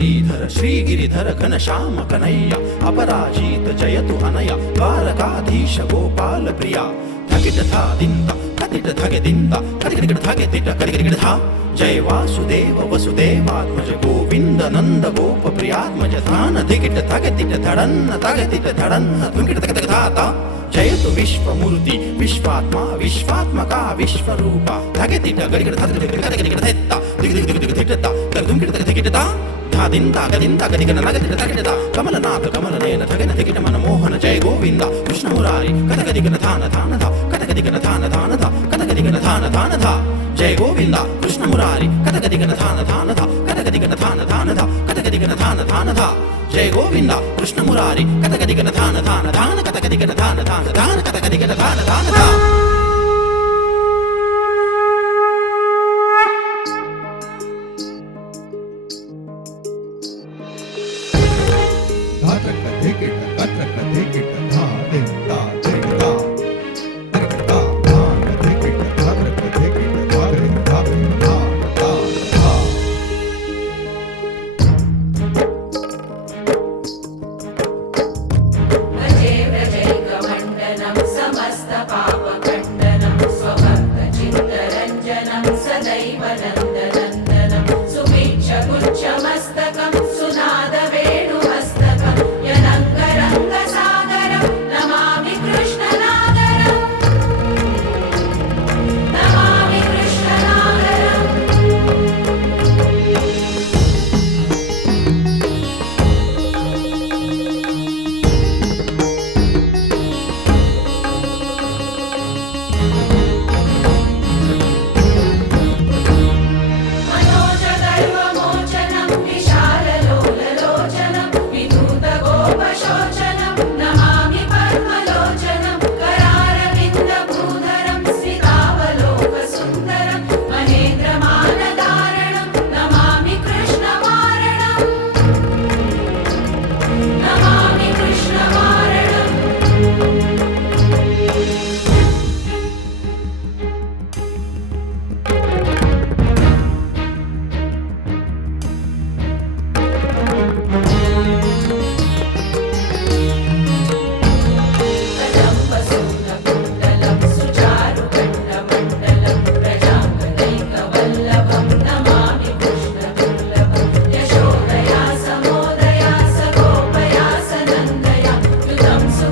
मुरलीधर श्रीगिरिधर घनश्याम कन्हैया अपराजित जयतु अनया द्वारकाधीश गोपाल प्रिया धगिट था दिंता कदिट धगे दिंता कदिगिट धगे दिट कदिगिट था जय वासुदेव वसुदेवात्मज गोविंद नंद गोप प्रियात्मज धान धिगिट धगे दिट धड़न्न धगे दिट धड़न्न धुगिट धगे धाता जयतु विश्वमूर्ति विश्वात्मा विश्वात्मका विश्वरूपा धगे दिट गदिगिट धगे कदिगिट धेत्ता दिगिट दिगिट धिटता धुगिट धगे धिगिटता धादिंता गदिंता गदिगन नगदिट धगिटता कमलनाथ कमलनयन धगन धिगिट मनमोहन जय गोविंद कृष्ण मुरारी कदगदिगन धान धान धा कदगदिगन धान धान धा कदगदिगन धान धान धा जय गोविंद कृष्ण मुरारी कदगदिगन धान धान धा कदगदिगन धान धान धा कदगदिगन धान धान धा जय गोविंद कृष्ण मुरारी कदगदिगन धान धान धान कदगदिगन धान धान धान कदगदिगन धान धान धा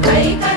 Kai